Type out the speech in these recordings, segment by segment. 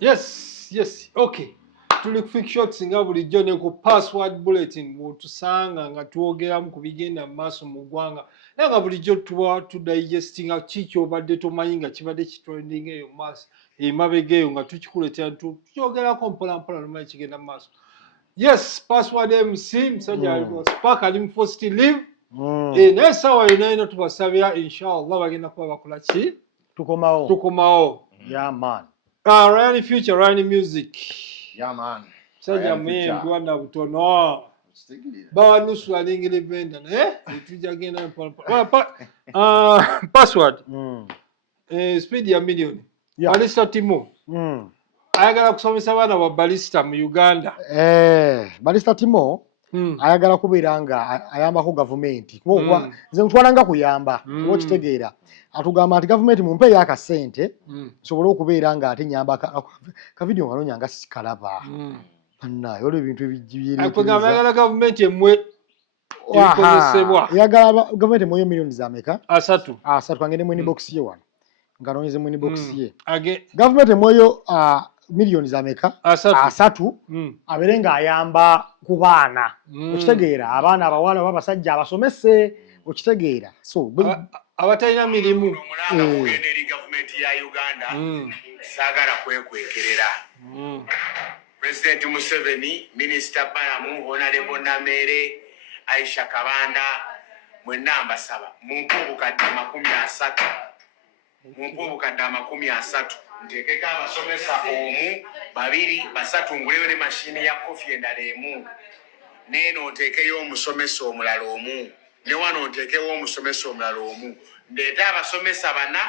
Yes, okay. Tuli quick shots nga bulijjo ne ku password bulletin mutusanga nga twogeramu ku bigenda mu maaso mu ggwanga naye nga bulijjo tuba tudigestinga kiki obadde tomanyi nga kibadde kitrending eyo mu maaso emabega eyo nga tukikuletera tukyogerako mpolampola nomanyi kigenda mu maaso. Yes, password MC musajja Spark ali mu first live naye essaawa yonna ino tubasabira inshallah bagenda kuba bakola ki tukomawo. Yeah man. Ryan Future, Ryan Music. Yeah, man. Sajja mwendwa na butono. Bawa nusula lingile venda. Tuja genda password. Speed ya million. Barista Timo. Ayagala kusomesa abaana ba Barista mu Uganda. Barista Timo ayagala kubeera nga ayambako gavumenti. Kuba nze ntwalanga kuyamba. Kuba kitegeera. Atugamba nti gavumenti mumpe yakasente sobola okubeera nga ate nyamba ka video ngalonya nga sikalaba panna yole ebintu ebijibire akugamba yagala gavumenti emwe ekozesebwa yagala gavumenti moyo milioni za meka asatu kangende mwini box ye wano ngalonyeze mwini box ye age gavumenti moyo milioni za meka asatu aberenga ayamba ku baana okitegeera abaana abawala babasajja abasomese okitegeera so abatalina mirimu kugenda eri gavumenti ya Uganda saagala kwekwekerera President Museveni, Minister Balamu, Honorable Namere, Aisha Kabanda, mwenna mbasaba mumpe obukadde 30 nteekeko abasomesa omu babiri basatu nguleyo ne mashini ya kofi endala emu neeno oteekeyo omusomesa omulala omu ne wano oteekewo omusomesa omulala omu ndeeta abasomesa bana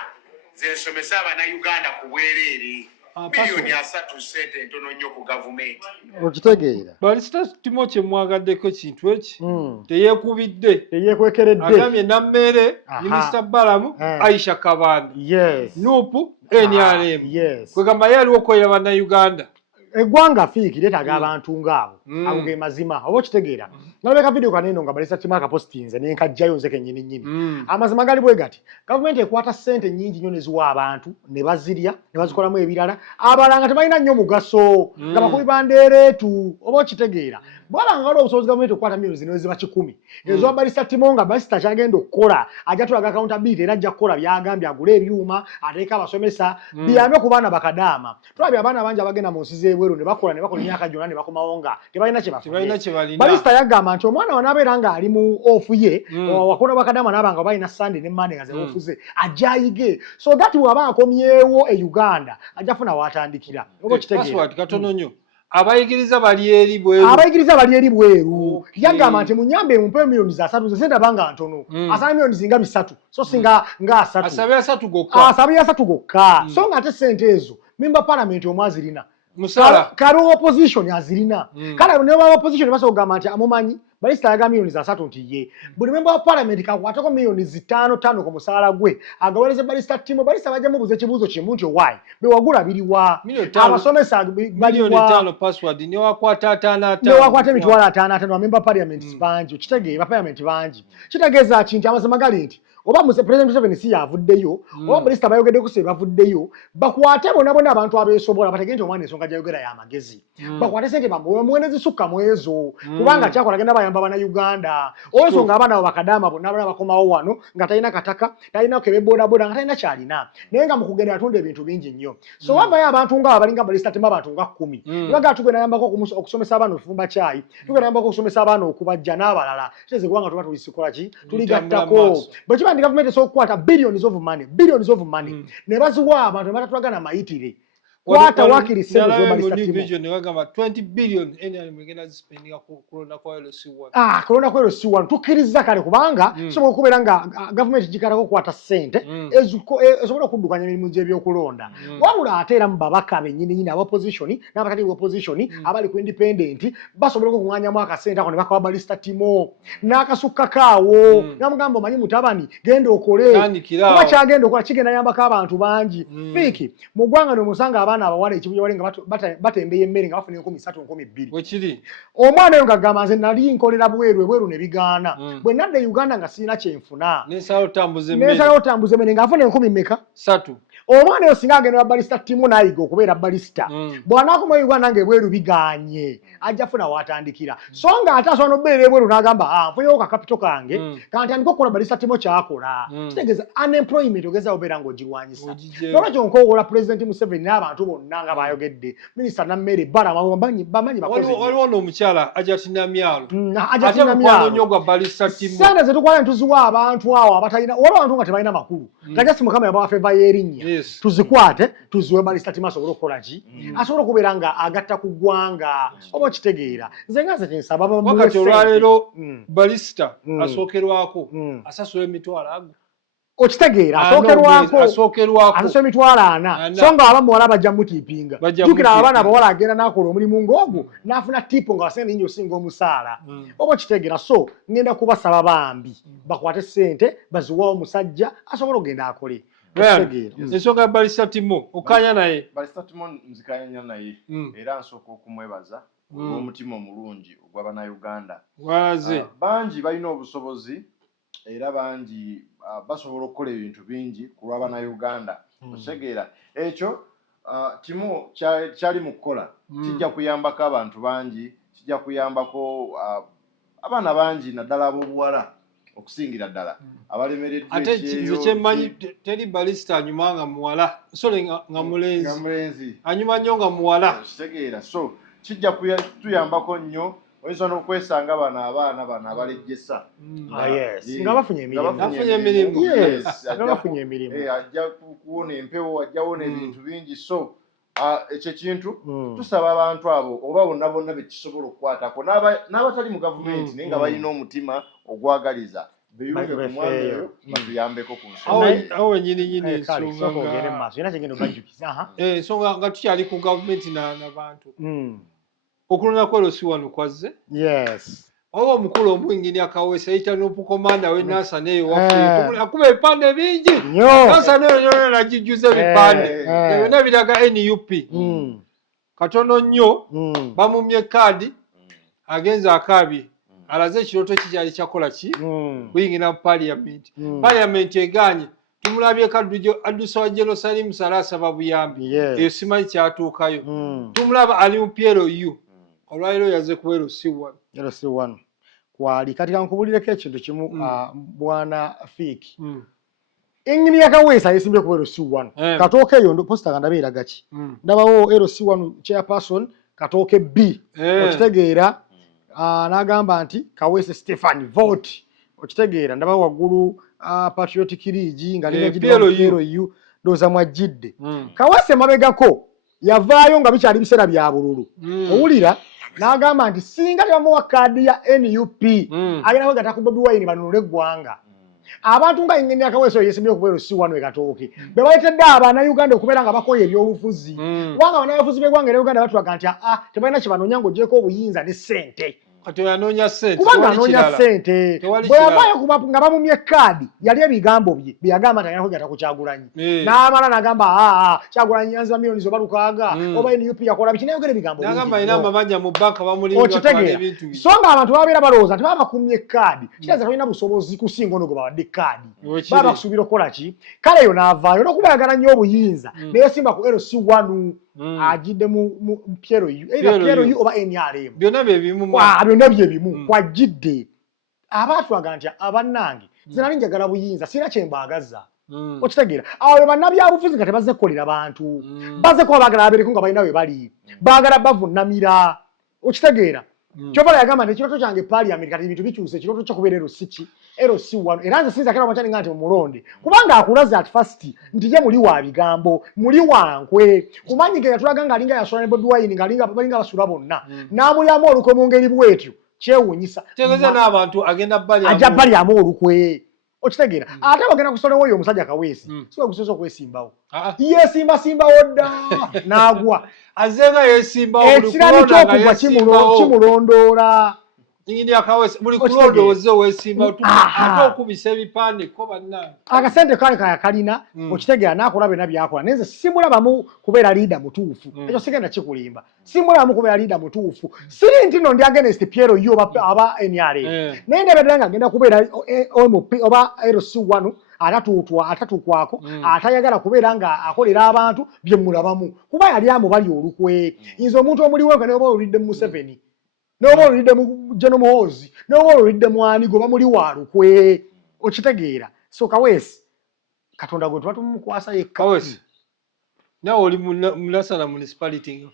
zensomesa abana Uganda ku bwereere milioni 3 sente ntono nnyo ku gavumenti okitegeera Barista Timo kye mwagaddeko kintu eki teyeekubidde teyeekwekeredde agambye Nammere Minisita Balamu Aisha Kabanda Nuupu NRM kwegamba ye aliwo okukolera bannayuganda eggwanga fiiki leetaga abantu ngaabo abo ge mazima oba okitegeera nalabeka video kaneno nga Barista Timo akapostinze nenkajjayo nze kennyini nnyini amazima gali bwe gati gavumenti ekwata ssente nnyingi nnyo ne ziwa abantu ne bazirya ne bazikolamu ebirala abalanga tebalina nnyo mugaso nga bakubi bandeereetu oba okitegeera bwalanga waliwo obusobozi gavumenti okukwata milioni zino eziba 10 ezo Barista Timo nga Barista kyagenda okukola ajja tulaga accountability era ajja kukola byagambye agule ebyuma ateeka abasomesa biyambe ku baana bakadaama tulabye abaana bangi abagenda mu nsi z'ebweru ne bakola emyaka gyonna ne bakomawo nga tebalina kye bafuna Barista yagamba nti omwana wanaabeera nga ali mu ofu ye wakola bakadaama n'abanga balina Sunday ne Monday nga ze ofu ze ajja ayige so that bw'aba akomyewo e Uganda ajja funa waatandikira oba okitegeera katono nnyo abayigiriza bali eri bweru yagamba nti munyambe mumpe milioni za 3 ze sente banga ntono asaba milioni zinga 3 so singa nga 3 asabya 3 gokka so nga ate sente ezo member parliament omwazirina musala karo opposition azirina kala ne ba opposition baso kugamba nti amumanyi Barista yaga milioni za 3 nti ye buli member wa parliament kakwatako milioni 5 ku musala gwe agaweleze Barista Timo Barista baje mubuze kibuzo kimu nti why be wagula biliwa abasomesa milioni 5 password ne wakwata 5 ne wakwata emitwala 5 wa member parliament banji kitegeye ba parliament banji kitegeza kinti amazima gali nti oba President Museveni si yavuddeyo oba Barista bayogedde ku se bavuddeyo bakwate bonna abantu abeesobola bategenge omwana ensonga gyayogera ya magezi bakwate sente bamuwenezi sukka mwezo kubanga kyakola genda bayamba bana Uganda onsonga abaana bakadaama bonna bakomawo wano nga talina kataka talina kebe boda nga talina kyalina naye nga mukugenda atunde ebintu bingi nnyo so wavayo abantu nga abalinga Barista Timo abantu nga 10 nibaga tugenda yambako okusomesa abaana okufumba chai tugenda yambako okusomesa abaana okubajja n'abalala kiteze kubanga tuba tulisikola ki tuligattako bwe government so kwata billions of money ne baziwa abantu batatwagana mayitire kwata wakiri sente zo Barista Timo vision wagamba 20 billion ene mwegenda spending corona kwa LC1 corona kwa LC1 tukiriza kale kubanga sobo kubera nga government jikara ko kwata sente ezobola kuddukanya emirimu gy'ebyokulonda wabula ateera mu babaka bennyini aba opposition n'abakati wa opposition abali ku independent basobola okunganya mu akasente ako ne bakawa Barista Timo n'akasukka kaawo namugamba manyi mutabani genda okole kuba kyagenda okola kigenda yambako abantu bangi fiki mu ggwanga n'omusanga abaana abawala ekibuya walinga batembeye emmere nga bafuna 13,200 wekiri omwana oyo ngagamba nze nali nkolera bweru ne bigaana bwe nadde Uganda nga sirina kyenfuna nesala otambuza emmere ng'afuna 10 meka 3 omwana oyo singa agenda Barista Timo nayiga okubeera Barista bw'anaakoma Uganda ng'ebweru biganye ajja funa watandikira so nga ate asobola n'obeera ebweru n'agamba nfunyewo kakapito kange kantandika okukola Barista Timo kyakola kitegeeza unemployment ogeza obeera ng'ogirwanyisa nolwekyo nkoowola Pulezidenti Museveni n'abantu bonna nga baayogedde minisita Nammere Barama bamanyi bakozi waliwo n'omukyala Ajatina Myalo ate mukwano nnyo gwa Barista Timo sente ze tukwala ne tuziwa abantu awo abatalina waliwo abantu nga tebalina makulu nga jasi Mukama yabawa feva y'erinnya tuzikwate tuziwe Barista Timo asobole okukola ki asobole okubeera nga agatta ku ggwanga oba okitegeera nze nga nze kyensaba wakati olwaleero Barista asookerwako asasula emitwalo ago okitegeera asookerwako emitwalo 4 so nga abamu wala bajja mutiipinga jjukira abaana abawala agenda n'akola omulimu ng'ogwo n'afuna tipo nga wasente nnyingi osinga omusaala oba okitegeera so ngenda kubasaba bambi bakwate ssente baziwa omusajja asobole ogenda akole ensonga ya Barista Timo okanya naye Barista Timo nzikanya naye era nsooka okumwebaza olw'omutima omulungi ogw'Abannayuganda bangi balina obusobozi era bangi basobola okukola ebintu bingi ku lw'Abannayuganda otegeera ekyo Timo kyali mu kukola kijja kuyambako abantu bangi kijja kuyambako abaana bangi naddala ab'obuwala okusingira ddala abalemereddwa ate nze kyemmanyi teri Barista anyuma nga muwala sole nga mulenzi anyuma nnyo nga muwala kitegeera so kijja tuyambako nnyo oyinza n'okwesanga bano abaana bano abalejjesa nga bafunye emirimu ajja kuwona empewo ajja wona ebintu bingi so ekyo ekintu tusaba abantu abo oba bonna bonna bekisobola okukwatako n'abatali mu gavumenti naye nga balina omutima ogwagaliza beyunge ku mwami oyo batuyambeko ku awo wenyininyini ensonga nga tukyali ku gavumenti n'abantu okulonda kwero si wano kwazze oba omukulu omwingini Kaweesa yayita n'opukomanda we NASA neyo waffe akuba ebipande bingi NASA neyo yona nagijjuza ebipande byonna biraga NUP katono nnyo bamumye kaadi agenza akaabye alaze ekirooto kikyali kyakola ki kuyingira mu Parliament eganye tumulabye kaddujo addusa wa Jerusalem salasaba buyambi eyo simanyi kyatuukayo tumulaba ali mu PLU olwaliro yaze ku LC1 kwali kati kankubulireko ekintu kimu bwana Fiiki engini ya Kaweesa yesimbye ku LC1 katooke eyo posta kandabeera gaki ndabawo LC1 chairperson katooke B okitegeera n'agamba nti Kaweesa Stephen vote okitegeera ndabawo waggulu Patriotic League nga PLU ndoza mwajjidde Kaweesa emabegako yavaayo nga bikyali biseera bya bululu owulira n'agamba nti singa tebamuwa kaadi ya NUP agenda kwegata ku Bobi Wine banunule eggwanga abantu nga engeni ya Kaweesa yesimbye okubeera LC1 ekatooke be baletedde Abannayuganda okubeera nga bakola ebyobufuzi kubanga abanyabufuzi b'eggwanga erya batulaga nti tebalina kye banoonya ng'ogyeko obuyinza ne ssente kati anoonya ssente kubanga anoonya ssente bwe yavaayo nga bamumye kaadi yali ebigambo bye byeyagamba nti agenda kwegata ku Kyagulanyi n'amala n'agamba Kyagulanyi yanza miliyoni zoba 600 oba NUP yakola biki nayogera ebigambo n'agamba alina amabanja mu banka bamulinga okitegeera so nga abantu babeera balowooza nti baba bakumye kaadi kitegeeza balina busobozi kusinga ono gwe bawadde kaadi baba bakusuubira okukola ki kale eyo n'avaayo n'okubayagala nnyo obuyinza neyesimba ku LC1 ajidde mu PLU oba NRM byonna byebimu byonna byebimu kwajjidde abaatulaga nti abannange zinali njagala buyinza sirina kyembaagaza okitegeera awo bannabyabufuzi nga tebazze kukolera bantu bazze kuba baagala babeereko nga balina we bali baagala bavunnamira okitegeera kyova yagamba nti ekirooto kyange Parliament kati ebintu bikyuse ekirooto kyakubeera LC1 era nze sinza kera wakyali nga nti mumulonde kubanga akulaze at first nti ye muli wa bigambo muli wankwe kumanyike yatulaga nga alinga yasola ne Bobi Wine nga balinga basula bonna n'amulyamu olukwe mu ngeri bwetyo kyewuunyisa tegeeza n'abantu agenda ajja balyamu olukwe okitegeera ate bagenda kusolewo oyo omusajja Kaweesi siwe gusoza okwesimbawo yesimbasimbawo dda n'agwa azenga yesimbawo ekirani ky'okugwa kimulondoola ingini ya Kaweesa buli kulondooze weesimbawo ate okubisa ebipande ko bannange akasente kale kalina okitegeera n'akola byonna byakola naye nze simulabamu kubeera liida mutuufu ekyo sigenda kikulimba simulabamu kubeera liida mutuufu siri nti no ndi against PLU aba NRM naye ndebedera nga agenda kubeera OMP oba LC1 atatukwako atayagala kubeera nga akolera abantu bye mulabamu kuba yali amubali olukwe nze omuntu omuliwo nga n'oba olulidde mu Museveni n'oba olulidde mu General Muhoozi n'oba olulidde mu ani goba muli wa lukwe okitegeera so Kaweesi Katonda gwe tuba tumukwasa yekka Kaweesi nawe oli Mulasala municipality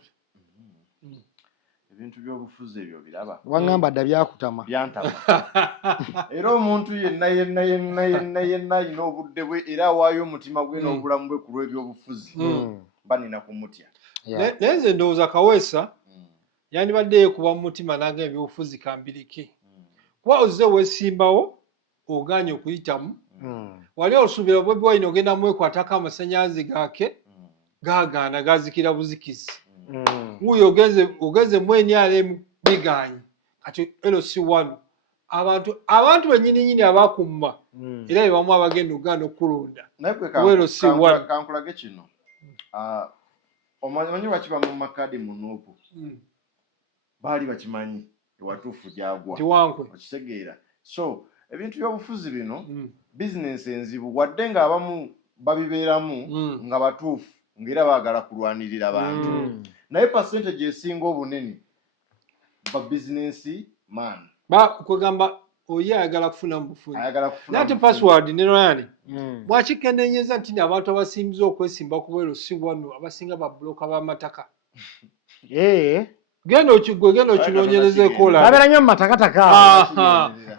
ebintu by'obufuzi ebyo biraba wangamba dda byakutama byantama era omuntu yenna alina obudde bwe era awaayo omutima gwe n'obulamu bwe ku lw'ebyobufuzi banina kumutya naye nze ndowooza Kaweesa yandibadde yeekuba mu mutima n'agamba ebyobufuzi kambirike kuba ozze weesimbawo oganye okuyitamu wali osuubira Bobi Wine ogenda mwekwatako amasannyalaze gaake gaagaana gazikira buzikizi wuyo ogeze NRM biganye kati LC1 abantu bennyini abakumma era bebamu abagenda okugaana okulonda LC1 kankulage kino omanyi lwaki bamu makadi munuupu baali bakimanyi ewatuufu gyagwa okitegeera so ebintu by'obufuzi bino bizinensi enzibu wadde nga abamu babibeeramu nga batuufu ng'era baagala kulwanirira abantu naye percentage esinga obunene ba bizinensi man kwegamba oye ayagala kufuna mu bufuzi nate password nerayani bwakikendenyeza nti abantu abasinze okwesimba ku LC1 abasinga babulooka b'amataka genda okinoonyerezeko babeera nnyo mu matakataka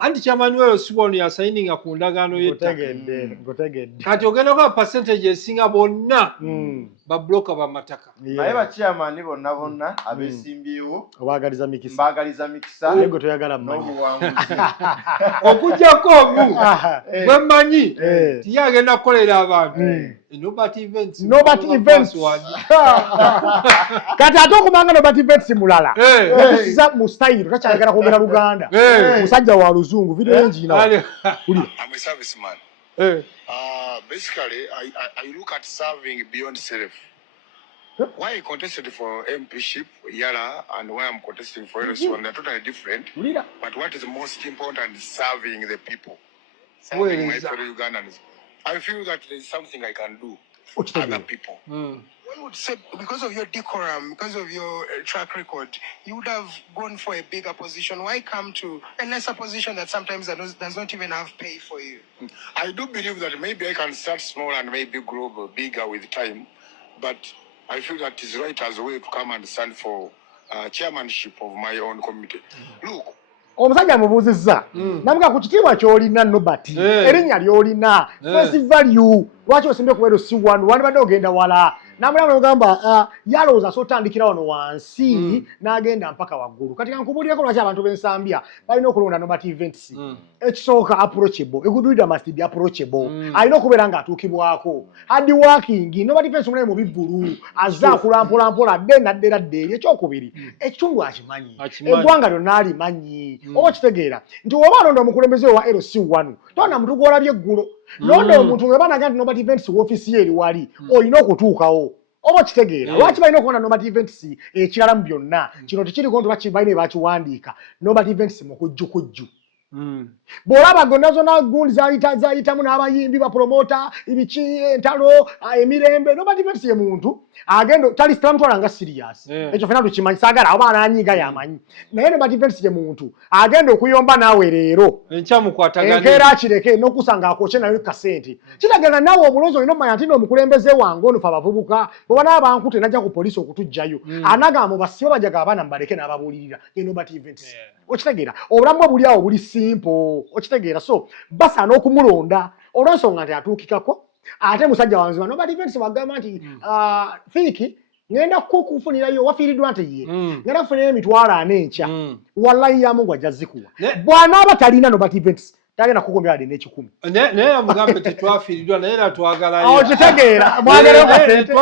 anti kyamaani LC1 yasayininga ku ndagaano y'ettaka kati ogenda kuba percentage esinga bonna babulooka b'amataka naye bakyamaani bonna abeesimbyewo baagaliza mikisa gwe toyagala n'obuwanguzi okujjako omu bwe mmanyi tiye agenda kukolera abantu Nobody events kati ate okumanga Nobody events mulala okusiza mu style takyayagala kwogera Luganda musajja wa luzungu video engina I'm a serviceman. Basically I look at serving beyond self. Why I contested for MPship Yala and why I'm contesting for LC1 they're totally different. But what is most important is serving the people. Serving my fellow Ugandans. I feel that there is something I can do for other people. One would say because of your decorum, because of your track record, you would have gone for a bigger position. Why come to a lesser position that sometimes does not even have pay for you? I do believe that maybe I can start small and maybe grow bigger with time. But I feel that it's right as well to come and stand for chairmanship of my own committee. Look, omusajja amubuuzizza namuga ku kitiibwa ky'olina Nobati erinnya ly'olina face value lwaki osimbe ku LC1 wandibadde ogenda wala namulaba ogamba yalowooza so otandikira wano wansi n'agenda mpaka waggulu kati kankubuulireko lwaki abantu b'ensambya balina okulonda Nobati events ekisooka approachable a good leader must be approachable alina okubeera ng'atuukibwako hard working Nobati events omulabe mu bivvulu azze akulampolampola dde naddera dde eri ekyokubiri ekitundu akimanyi eggwanga lyonna alimanyi oba kitegeera nti oba alonda omukulembeze wa LC1 tona muntu gw'olabye eggulo londa omuntu nga banaga nti Nobati events woofiisi ye eri wali olina okutuukawo oba kitegeera lwaki balina okuwona Nobati events ekirala mu byonna kino tekiriko nti balina bakiwandiika Nobati events mukujjukujju bw'olaba gonna zonna gundi zayitamu n'abayimbi bapromota ibiki entalo emirembe Nobati events ye muntu agenda talamutwala nga serious ekyo fena tukimanyi saagala oba ananyiga yamanyi naye Nobati events ye muntu agenda okuyomba naawe leero enkeera akireke n'okusanga akokye nayo kasente kiragenda naawe obulozi olina omanya nti n'omukulembeze wange ono fe abavubuka bwe banaabankute najja ku poliisi okutujjayo anagamba basibe bajaga abaana mubaleke n'ababuulirira ye Nobati events okitegeera obulamu bwe buli awo buli simple okitegeera so basaana okumulonda olw'ensonga nti atuukikako ate musajja wanzima Nobati events bagamba nti fiiki ngenda kukufunirayo wafiiriddwa nti ye ngenda kufunirayo emitwalo 4 enkya wallahi yamu gwa jazikuwa bw'anaaba talina Nobati events tagenda kukugombera ade n'ekikumi naye amugambe tetwafiiriddwa naye era twagalayo okitegeera mwagalayo kasente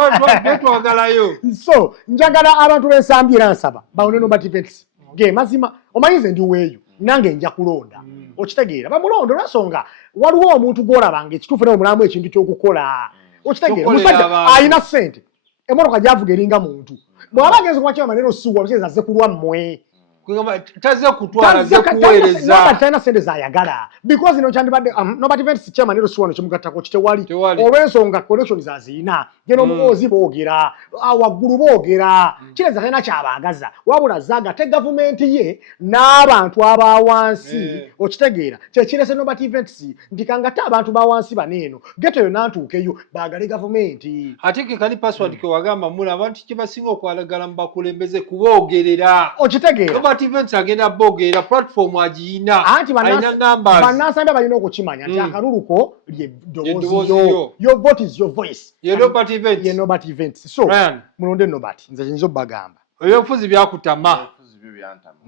twagalayo so njagala abantu b'ensambi era nsaba bawone Nobati events ge mazima omanyize ndi weeyo nange nja kulonda okitegeera bamulonda olw'ensonga waliwo omuntu gw'olabanga ekituufu naye omulamu ekintu ky'okukola okitegeera omusajja alina ssente emmotoka gy'avuga eringa muntu bw'aba agenze kuba kyama nero suwa omusajja azze kulwa mmwe Kugamba taze kutwala ze kuweereza. Tana sente zayagala because ino chandibadde nobody events chairman ero suwano kyomugattako kitewali olw'ensonga connections azina geno mukozi boogera waggulu boogera kireza tena kyabaagaza wabula zaagate gavumenti ye n'abantu abawansi okitegeera kyekirese nobody events nti kangate abantu bawansi baneeno geto yo nantuukeyo baagale gavumenti ate ke kali password ke wagamba mula abantu kibasinga okwalagala mu bakulembeze kuboogerera okitegeera nobody events agenda boogera platform agiyina alina numbers bannansambe balina okukimanya nti akaluluko ly'eddoboozi your vote is your voice ye nobody events ye nobody events so mulonde nobody nze kiyinza obbagamba ebyobufuzi byakutama byo byantama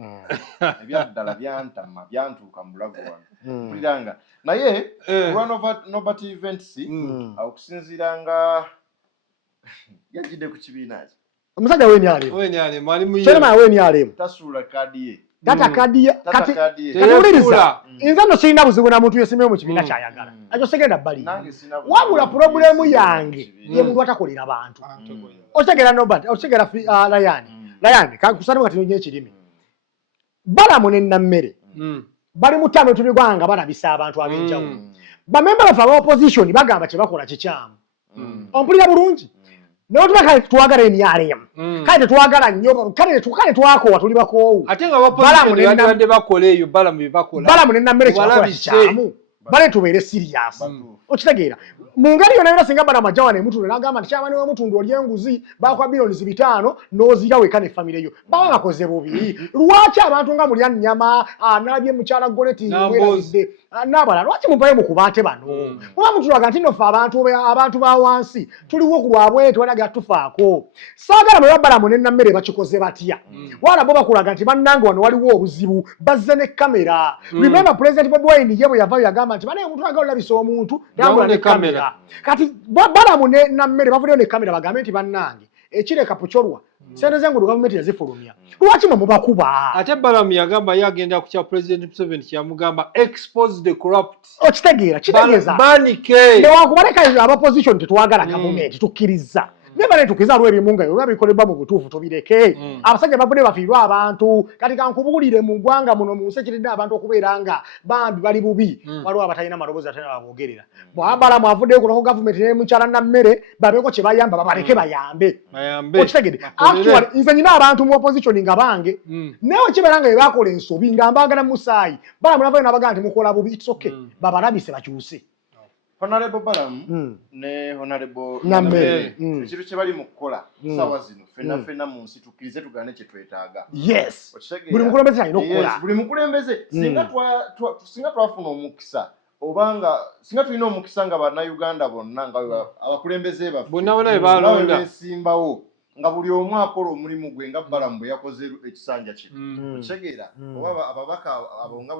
ebyaddala byantama byantuuka mu bulago wano mpuliranga naye olwa nobody events okusinziiranga yajjidde ku kibiina ki omusajja wenyalemu ali mu kyerema wenyalemu tasuula kaadi ye data kadi kati wuliriza inza no sirina buzibu na muntu yesimye mu kibiina kyayagala akyo segenda bbali wabula problemu yange ye muntu atakolera abantu otegera nobody otegera layani kankusalimu kati nyo ekirimi balamu n'ennammere bali mu ttaano tubigwanga balabisa abantu ab'enjawulo bamemba bafe aba opposition bagamba kye bakola kikyamu ompulira bulungi naye tubakale twagala NRM kale twagala nnyo kale twakoowa tuli bakoowu ate nga bapozisiyonibadde bakola eyo balamu byebakola balamu n'ennammere kyebakola kikyamu bale tubeere serious okitegeera mu ngeri yonna yonna singa balamu ajja wano emutundu n'agamba nti kyamani w'omutundu oli enguzi bakwa bilioni 5 n'ozira weka ne famire yo baba bakoze bubi lwaki abantu nga mulya nnyama nalabye mukyala goleti werabidde n'abalala lwaki muvayo mukuba ate bano muba mutulaga nti nno ffe abantu ba wansi tuliwo ku lwabwe tewalaga tufaako saagala bwe babalamu n'ennammere bakikoze batya wala bo bakulaga nti bannange wano waliwo obuzibu bazze ne kamera remember president Bobi Wine ye bwe yavayo yagamba nti banaye omuntu aga olabisa omuntu yagula ne kamera kati balamu n'ennammere bavuleyo ne kamera bagambe nti bannange ekireka pucholwa sente z'engudu gavumenti yazifulumya lwaki mwe mubakuba ate balamu yagamba ye agenda ku kya president Museveni kyamugamba expose the corrupt okitegeera kitegeeza newakubaleka abaposition tetwagala gavumenti tukkiriza nebale tukiza lwe bimunga yo babikolebwa mu butuufu tubireke abasajja bavudde bafiirwa abantu kati kankubuulire mu ggwanga muno mu nsi ekiridde abantu okubeeranga bambi bali bubi waliwo abatalina maloboozi atena baboogerera bwabalamu avuddeyo kulako gavumenti nemukyala nammere babeeko kye bayamba babaleke bayambe okitegedde actually nze nyina abantu mu opposition nga bange naye kibeera nga bebakola ensobi nga mbaagala musaayi balamu navayo nabagaa nti mukola bubi it's okay babalabise bakyuse Honorable Balamu ne Honorable Nammere ekintu kye bali mu kukola sawa zino fenna mu nsi tukkirize tugane kye twetaaga yes buli mukulembeze alina okukola buli mukulembeze singa twafuna omukisa obanga singa tulina omukisa nga bannayuganda bonna nga abakulembeze baffe bonna balonda besimbawo nga buli omu akola omulimu gwe nga Balamu bwe yakoze ekisanja kino okitegeera oba ababaka abo nga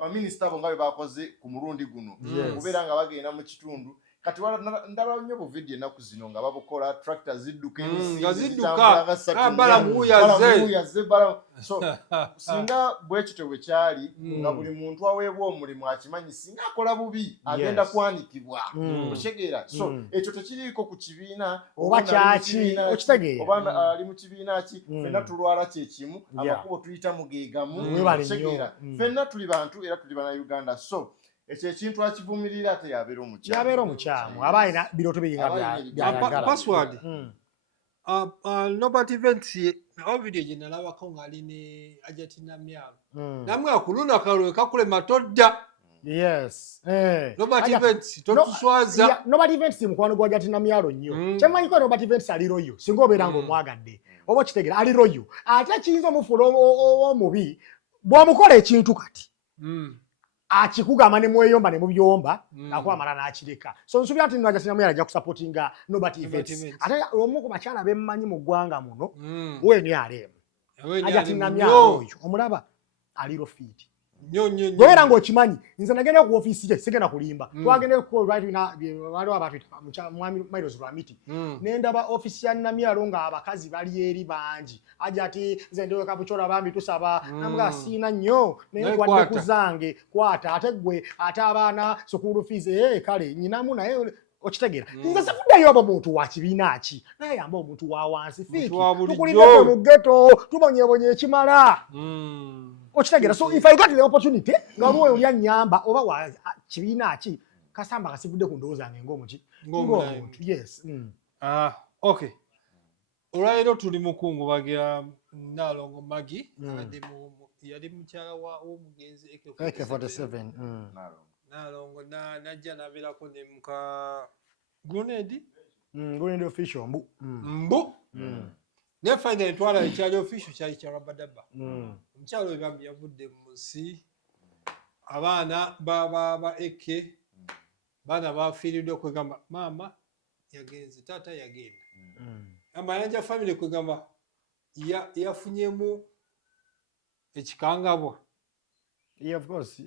baminisita abo nga bwe bakoze ku mulundi guno okubeera nga bagenda mu kitundu kati ndaba nnyo bu video ennaku zino nga babukola tractor zidduka nga zidduka Balamu yazze so singa bwekityo bwe kyali nga buli muntu aweebwa omulimu akimanyi singa akola bubi agenda kwanikibwa okitegeera so ekyo tekiriiko ku kibiina oba kyaki okitegeera oba ali mu kibiina ki fenna tulwala kyekimu amakubo tuyita mugeegamu okitegeera fenna tuli bantu era tuli bannayuganda so ekyo ekintu akivumirira ate yabeera omukyamu aba alina birooto biyinga byayagala password nobody events video gye nalabako ng'ali ne Ajati Namyalo namwe akuluna kalwe kakulema todda yes nobody events totuswaza nobody events mukwano gwa Ajati Namyalo nnyo kyemanyi ko nobody events ali royo singa obeera nga omwagadde oba okitegeera ali royo ate kiyinza omufula omubi bw'omukola ekintu kati akikugamba ne mweyomba ne mubyomba nakwamala n'akireka so nsubira nti Ajati Namyalo ajja kusupportinga nobody events ate omu ku bakyala bemmanyi mu ggwanga muno wenyalemu Ajati Namyalo oyo omulaba ali rofiti gobeera ng'okimanyi nze nagenda ku ofiisi ye sigenda kulimba twagende waliwo abatwita mwami Miles Lwamiti nendaba ofiisi ya Namyalo nga abakazi bali eri bangi Ajati nze ndeweka bucola bambi tusaba namuga siina nnyo naye kwadde kuzange kwata ate gwe ate abaana sukulu fees kale nyinamu naye okitegeera nze sefuddayo abo muntu wa kibiina ki naye yamba omuntu wa wansi fiiki tukulinde mu ghetto tubonyebonye ekimala okitegeera so if I got the opportunity nga luwe oli anyamba oba wa kibiina ki kasamba kasivudde ku ndowooza yange ng'omuntu yes okay olwaleero tuli mukungubagira Nalongo Magi yali mukyala w'omugenzi AK47 Nalongo najja nabeerako ne muka Grenade official mbu ne finally twala ekyali official kyali kya Rabadaba omukyala oyo bambi yavudde mu nsi abaana ba eke baana bafiiriddwe kwegamba maama yagenze taata yagenda amayanja family kwegamba yafunyemu ekikangabwa yeah of course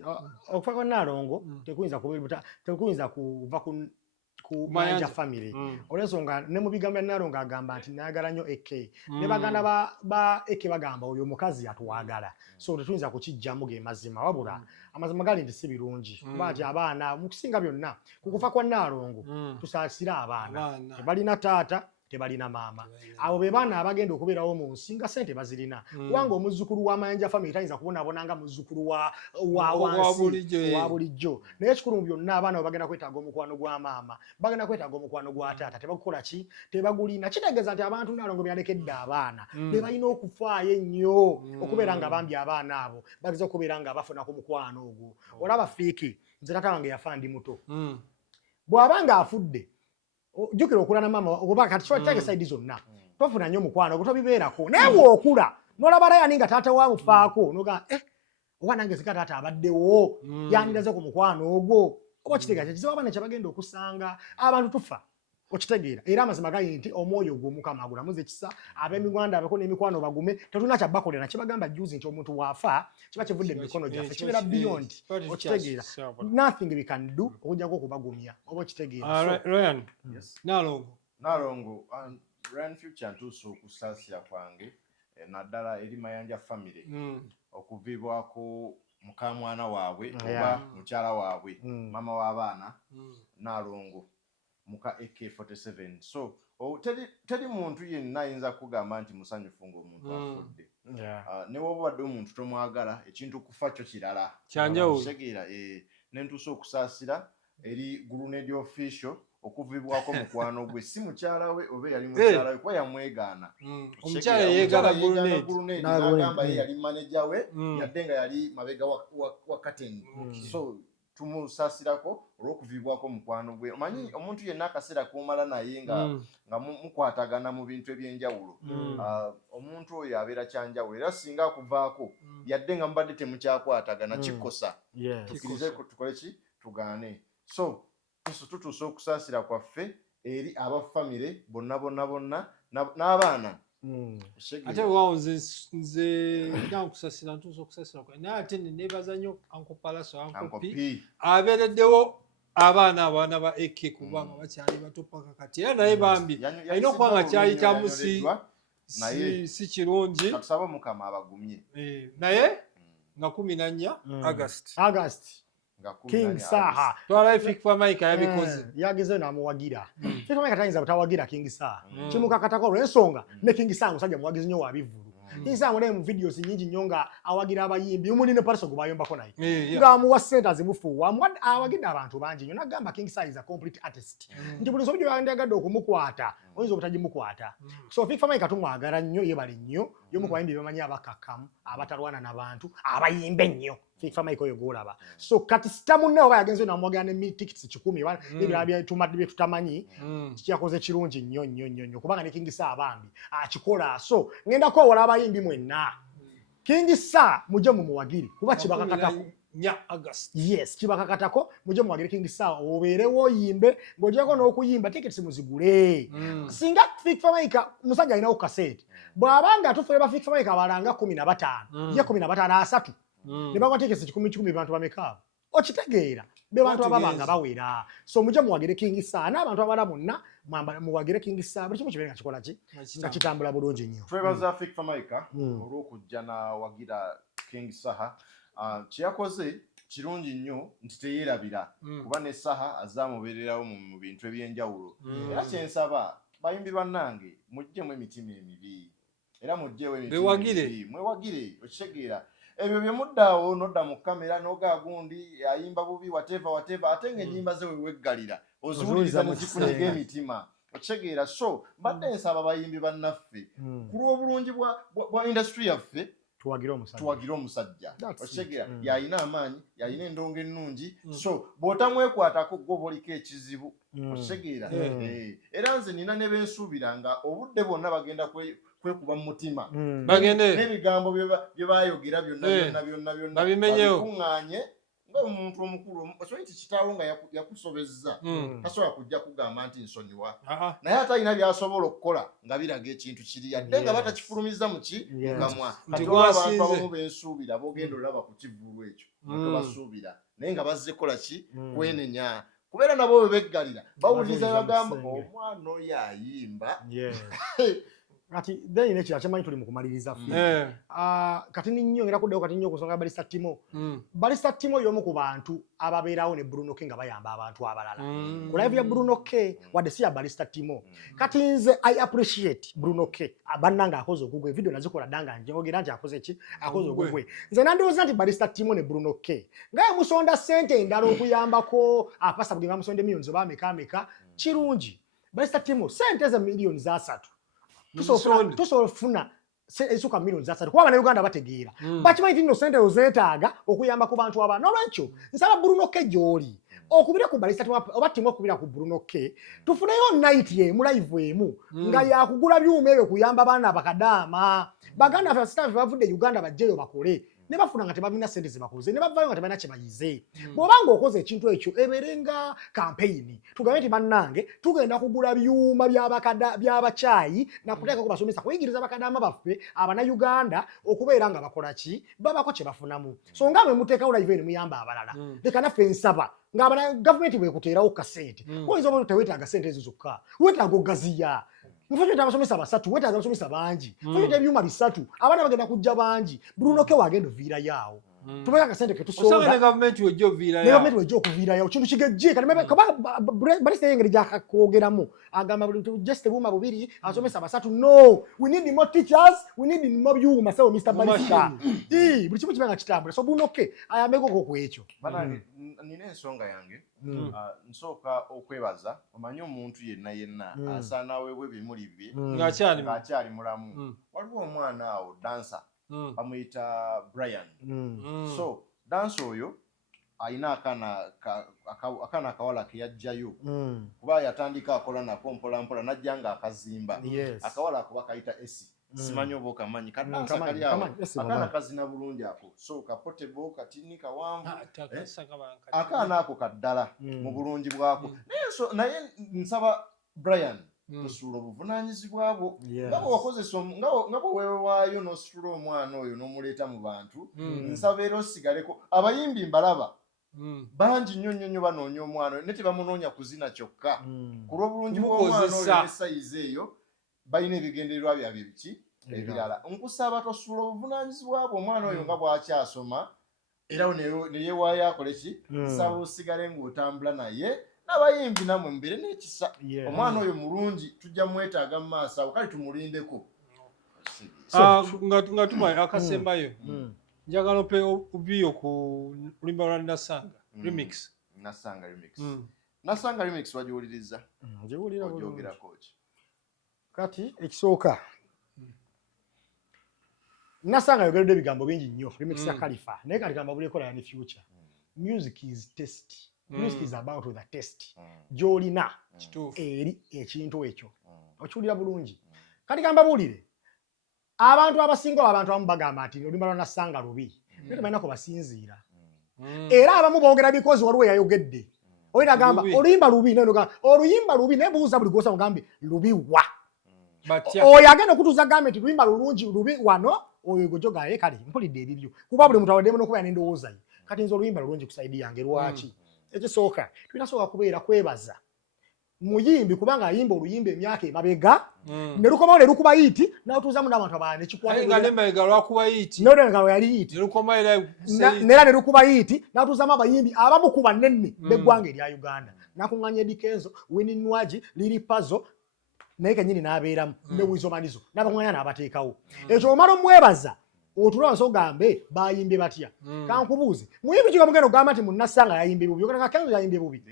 okufa kwa Nalongo tekuyinza kuva ku Mayanja family olwensonga ne mu bigambo bya Nalongo agamba nti nayagala nnyo eke ne baganda ba eke bagamba oyo mukazi yatwagala so tetuyinza kukijjamu ge mazima wabula amazima gali nti si birungi kuba nti abaana mu kusinga byonna ku kufa kwa Nalongo tusaasira abaana tebalina taata tebalina maama abo be baana abagenda okubeerawo mu nsi nga ssente bazirina kubanga omuzzukulu w'Amayanja family tayinza kubonabonanga muzzukulu wa wansi wa bulijjo naye ekikulu mu byonna abaana bwe bagenda kwetaaga omukwano gwa maama bagenda kwetaaga omukwano gwa taata tebakukola ki tebagulina kitegeeza nti abantu Nalongo byalekedde abaana be balina okufaayo ennyo okubeera nga bambi abaana abo bageza okubeera nga bafuna ku mukwano ogwo olaba fiiki nze taata wange yafa ndi muto bw'abanga afudde jukira okula na mama oba kati chwa chake side zonna tofuna nnyo mukwano gutobibeerako naye bw'okula n'olaba Ryan nga taata wa mufaako noga oba nange sika taata abaddewo yandize ku mukwano ogwo oba kitegeeza kizibu abaana kye bagenda okusanga abantu tufa okitegeera era amazima gali nti omwoyo gwo Mukama agulamuze ekisa ab'emigwanda abako n'emikwano bagume tetulina kyabakolera kibagamba juzi nti omuntu waafa kiba kivudde mu mikono gyaffe kibeera beyond okitegeera nothing we can do okujjako okubagumya oba okitegeera Ryan Nalongo Ryan future ntuusa okusaasira kwange naddala eri Mayanja family okuvibwako mukamwana waabwe oba mukyala waabwe mama w'abaana Nalongo muka AK47 so teri muntu yenna ayinza kugamba nti musanyufu ng'omuntu afudde ne woba wadde omuntu tomwagala ekintu kufa kyo kirala kyanjawulo nentuusa okusaasira eri Grenade official okuvibwako mukwano gwe si mukyala we oba yali mukyala we kuba yamwegaana omukyala yeegala Grenade n'agamba ye yali manager we yadde nga yali mabega wa curtain so tumusaasirako olw'okuvibwako mukwano gwe omanyi omuntu yenna akaseera kumala naye nga mukwatagana mu bintu eby'enjawulo omuntu oyo abeera kyanjawulo era singa akuvaako yadde nga mubadde temukyakwatagana kikosa tukirize tukole ki tugaane so tutuusa okusaasira kwaffe eri abafamire bonna n'abaana ate waawo nze nkusasira ntuusa okusasira kwa naye ate neneebaza nnyo Uncle Palaso Uncle P abeereddewo abaana ba AK kubanga bakyali bato paka kati era naye bambi alina okuba nga kyayitamu si kirungi katusaba Mukama abagumye naye nga 14 August King Saha twala Fik Famika yabikoze yagize namuwagira Fik Famika tayinza butawagira King Saha kimukakatako olw'ensonga ne King Saha musajja muwagizi nnyo wa bivulu King Saha mule mu videos nyingi nnyo nga awagira abayimbi omunine Palaso gubayombako naye ng'amuwa ssente azimufuuwa awagidde abantu bangi nnyo nagamba King Saha is a complete artist nti buli nsobi gyandiyagadde okumukwata oyinza obutagimukwata so Fik Famika tumwagala nnyo yebale nnyo y'omu ku bayimbi bamanyi abakakkamu abatalwana n'abantu abayimba ennyo Fik Famika oyo gw'olaba so kati sitamunne oba yagenze namwagala ne tickets 10 ebirala bye tutamanyi kyakoze kirungi nnyo kubanga ne King Saha bambi akikola so ngenda kwowola abayimbi mwenna King Saha mujje mumuwagire kuba kibakakatako August yes kibakakatako mujje muwagire King Saha obeerewo oyimbe ng'ogyako n'okuyimba tickets muzigule singa Fik Famika musajja alinawo kasete bw'abanga tufere ba Fik Famika balanga 15 ye 15 asatu ne bagwa tickets 10 bantu bameka okitegeera be bantu ababanga bawera so mujje muwagire King Saha n'abantu abala bonna muwagire King Saha buli kimu kibeera kikola ki nga kitambula bulungi nnyo twebaza Fik Famika olw'okujja n'awagira King Saha kyeyakoze kirungi nnyo nti teyeerabira kuba n'essaha azaamubeererawo mu bintu ebyenjawulo era kyensaba bayimbi bannange muggyemu emitima emibi era mugyewo emitima emibi mwewagire okitegeera ebyo bye muddaawo nodda mu kamera n'ogaa gundi ayimba bubi whatever ate ng'ennyimba ze weweggalira oziwuliriza ne zikunyiga emitima okitegeera so mbadde nsaba bayimbi bannaffe ku lw'obulungi bwa industry yaffe tuwagire omusajja okitegeera yalina amaanyi yalina endongo ennungi so bw'otamwekwatako gwoboliko ekizibu okitegeera era nze nina ne bensuubira nga obudde bwonna bagenda kwekuba mu mutima n'ebigambo bye baayogera byonna babikuŋŋaanye nga omuntu omukulu okimanyi nti kitaawo nga yakusobezza tasobola kujja kugamba nti nsonyiwa naye ate alina byasobola okukola nga biraga ekintu kiri yadde nga batakifulumiza mu kamwa kati abantu abamu bensuubira bogenda olaba ku kivulu ekyo tebasuubira naye nga bazze kola ki kwenenya kubeera nabo bwe beggalira bawuliriza bagamba omwana oyo ayimba kati then nekira kyamanyi tuli mu kumaliriza kati ninnyongera kuddayo kati nnyo okusonga Barista Timo Barista Timo y'omu ku bantu ababeerawo ne Bruno K nga bayamba abantu abalala ku live ya Bruno K wadde si ya Barista Timo kati nze I appreciate Bruno K bannanga akoze ogugwe video nazikola danga njogera nti akoze ki akoze ogugwe nze nandowooza nti Barista Timo ne Bruno K nga musonda ssente endala okuyambako apasa bwe bamusonde millions oba ameka kirungi Barista Timo ssente ze millions za 3 tusobola ofuna esuka millions za 3 kuba Abannayuganda bategeera bakimanyi nti nno ssente ozeetaaga okuyamba ku bantu abana n'olwekyo nsaba Bruno K gy'oli okubira ku Barista Timo oba Timo okubira ku Bruno K tufuneyo night emu live emu nga yakugula byuma ebyo kuyamba abaana bakadaama baganda ffe staff bavudde Uganda bajjeyo bakole ne bafuna nga tebabina ssente ze bakoze ne bavayo nga tebalina kye bayize bw'obanga okoze ekintu ekyo ebeerenga campaign tugambe nti bannange tugenda kugula byuma by'abakyayi nakuteekako basomesa kuyigiriza bakadaama baffe Abannayuganda okubeera nga bakola ki babako kye bafunamu so nga mwe muteekawo live eno muyamba abalala leka naffe nsaba nga gavumenti bwekuteerawo kasente oyinza oba teweetaaga ssente ezo zokka weetaaga ogaziya mufanyita abasomesa basatu wetaaga abasomesa bangi fanyita ebyuma bisatu abaana bagenda kujja bangi Bruno K wagenda oviira yaawo tubeka akasente ke tusonda ne gavumenti wejja okuviira yaawo kintu kigejje kati Barista yengeri gyakakwogeramu agamba just ebyuma bubiri abasomesa basatu no we need more teachers we need more byuma so Mr. Barista buli kimu kibenga kitambula so Bruno K ayambekoko ku ekyo banange nina ensonga yange nsooka okwebaza omanyi omuntu yenna asaana aweebwa ebimuli bye ng'akyali mulamu waliwo omwana awo dansa bamuyita Brian so dansa oyo alina akaana akawala ke yajjayo kuba yatandika akola nako mpolampola najja nga akazimba akawala ako bakayita esi simanyi oba okamanyi kadansa kali awo akaana kazina bulungi ako so kapotebo katini kawanvu akaana ako kaddala mu bulungi bwako naye nsaba Brian tosuula obuvunaanyizibwa bwo nga bwe wakozesa nga bwe weewaayo n'ositula omwana oyo n'omuleeta mu bantu nsaba era osigaleko abayimbi mbalaba bangi nnyo banoonya omwana oyo ne tebamunoonya kuzina kyokka ku lw'obulungi bw'omwana oyo n'esayizi eyo balina ebigendererwa byabwe biki ebirala nkusaba tosuula obuvunaanyizibwa bwo omwana oyo nga bw'akyasoma era ne yeewaayo akole ki nsaba osigale ng'otambula naye n'abayimbi namwe mbeere n'ekisa omwana oyo mulungi tujja mwetaaga mu maaso awo kale tumulindeko nga tumaye akasembayo njagala ope obiyo ku lulimba lwa Nasanga remix wagiwuliriza ogyogerako ki kati ekisooka Nasanga yogeredde ebigambo bingi nnyo remix ya Khalifa naye kati kamba buleko yani future music is taste music is about the taste gy'olina eri ekintu ekyo okiwulira bulungi kati kamba bulire abantu abasinga abantu abamu bagamba nti olumba lwa Nasanga lubi naye tebalina kubasinziira era abamu boogera bikozi waliwo yayogedde oyina agamba oluyimba lubi oluyimba lubi naye buuza buli gwosa mugambe lubi wa oyo agenda okutuuza agambe nti luyimba lulungi lubi wano oyo gojogaye kale mpulidde ebibyo kuba buli muntu awaddemu n'okubeera n'endowooza ye kati nze oluyimba lulungi kusayidi yange lwaki ekisooka tulina sooka kubeera kwebaza muyimbi kubanga ayimba oluyimba emyaka emabega ne lukomawo ne lukuba yiti n'atuuzamu n'abantu abalala nera ne lukuba yiti n'atuuzamu abayimbi abamu ku banene b'eggwanga erya Uganda nakuŋŋanya Eddie Kenzo Winnie Nwagi Lili Pazo naye kennyini n'abeeramu ne Wizo Manizo n'abakuŋŋanya n'abateekawo ekyo omala omwebaza otulo nso gambe bayimbye batya kankubuuze muyimbi kiga mugenda ogamba nti munnasanga yayimbye bubi ogenda nga Kenzo yayimbye bubi